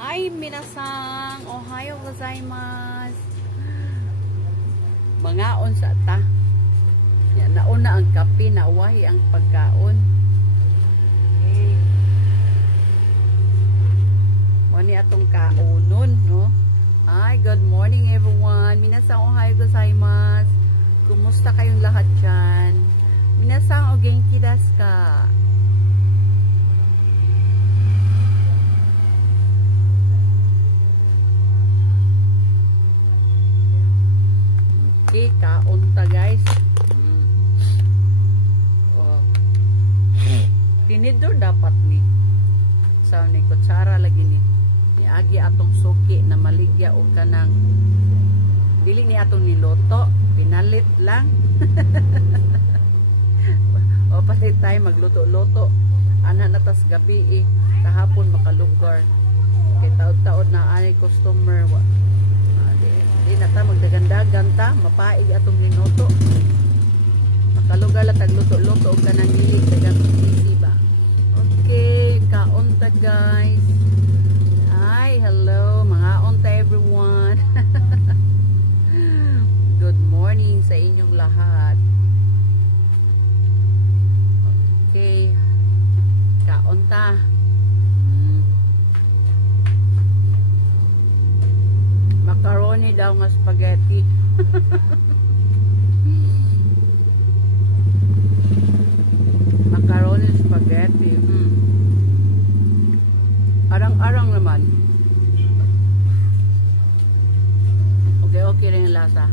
Hi, minasang. Ohayo gozaimasu. Mangaon sa ta. Ya, nauna ang kape, nawahi ang pagkaon. Okay. Wani atong kaonon, no? Hi, good morning everyone. Minasang ohayo gozaimasu. Kumusta kayong lahat dyan? Minasang o genki desu ka? Okay, kaon ta guys. Oh. Tinidor dapat ni. Sa ni kutsara lagi ni. Niagi atong suki na maligya o kanang dili ni atong niloto, pinalit lang. O pati tayo magluto-luto. Ana natas gabi kahapon makalugar. Kay taod-taod na ani customer wa. Di na ta magdagandagan ta, mapaig atong minuto. Makalugar la tagluto-luto og kanang dili dagang busy ba. Okay, kaon ta guys. Hi, hello mga onta everyone. Good morning sa inyong lahat. Okay, kaon ta. Macaroni daw nga spaghetti. Macaroni spaghetti. Arang-arang naman. Okay rin yung lasa.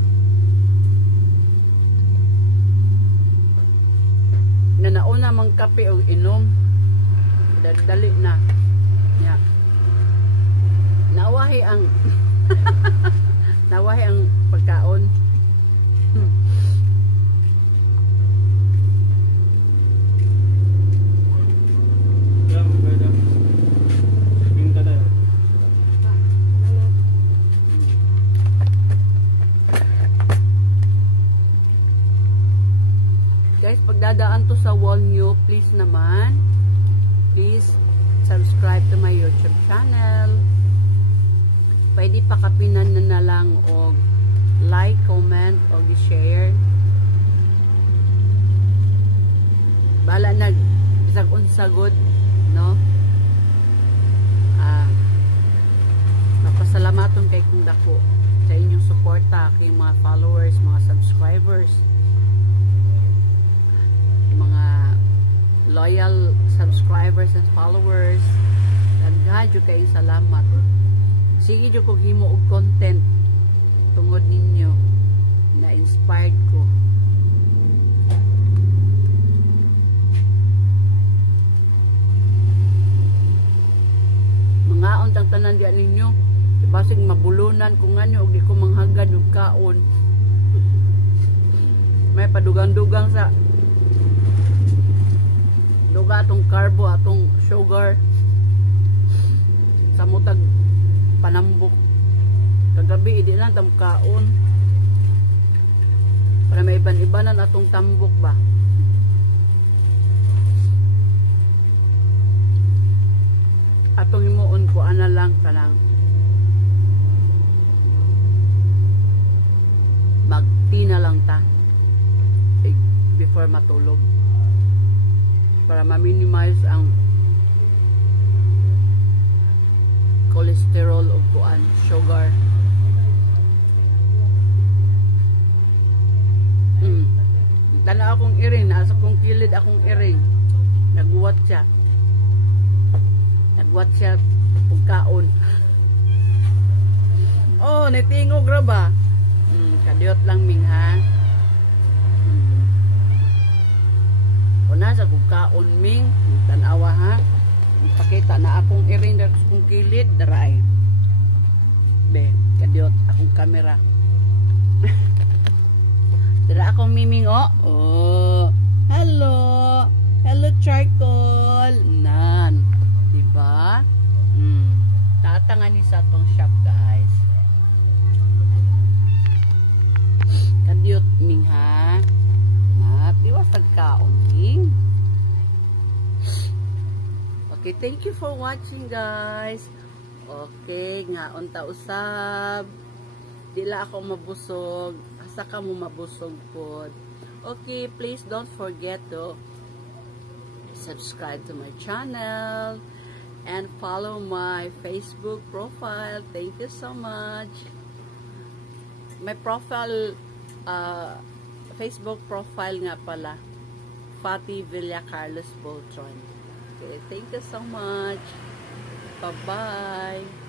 Na nauna mang kape o inom. Dali na. Yeah. Nawahi ang nawahi ang pagkaon. Guys, pagdadaan to sa wall nyo, please naman, please subscribe to my YouTube channel. Pwede pa kapinan na lang o like, comment, o share. Bala nag sagod, no? Napasalamaton kay kung dako sa inyong suporta, kay mga followers, mga subscribers, mga loyal subscribers and followers. Naggadyo kayong salamat. Sige dyo kong himo og content tungod ninyo na inspired ko. Mga untang tanan diyan ninyo, basig mabulunan kung ano og di ko manghagad og kaon. May padugang-dugang sa duga atong carbo, atong sugar sa mutag panambok. Kagabi hindi lang tam kaon para may iban-ibanan atong tambok ba. Atong himuon ko ana lang kanang magtina lang ta before matulog para ma-minimize ang cholesterol o kuan, sugar. Tana akong iring, nasa kong kilid akong iring. Nagwat siya pagkaon. Oh, nitingog ra ba? Kadiyot lang ming ha. Una sa pagkaon ming tanawa ha. Ipakita na akong iring sa kong kilid daray. Be, kadiyot akong kamera. Dara akong miming oh. Hello charcoal. Nan. Diba? Tatanganin sa atong shop guys. Kadiyot ming ha. Diwas tagkaon ming. Okay, thank you for watching guys. Okay, nga unta usab. Dila ako mabusog, asa ka mo mabusog pod. Okay, please don't forget to subscribe to my channel and follow my Facebook profile. Thank you so much. My profile, Facebook profile nga pala, Fati Villa Carlos Boltron. Okay, thank you so much. Bye-bye.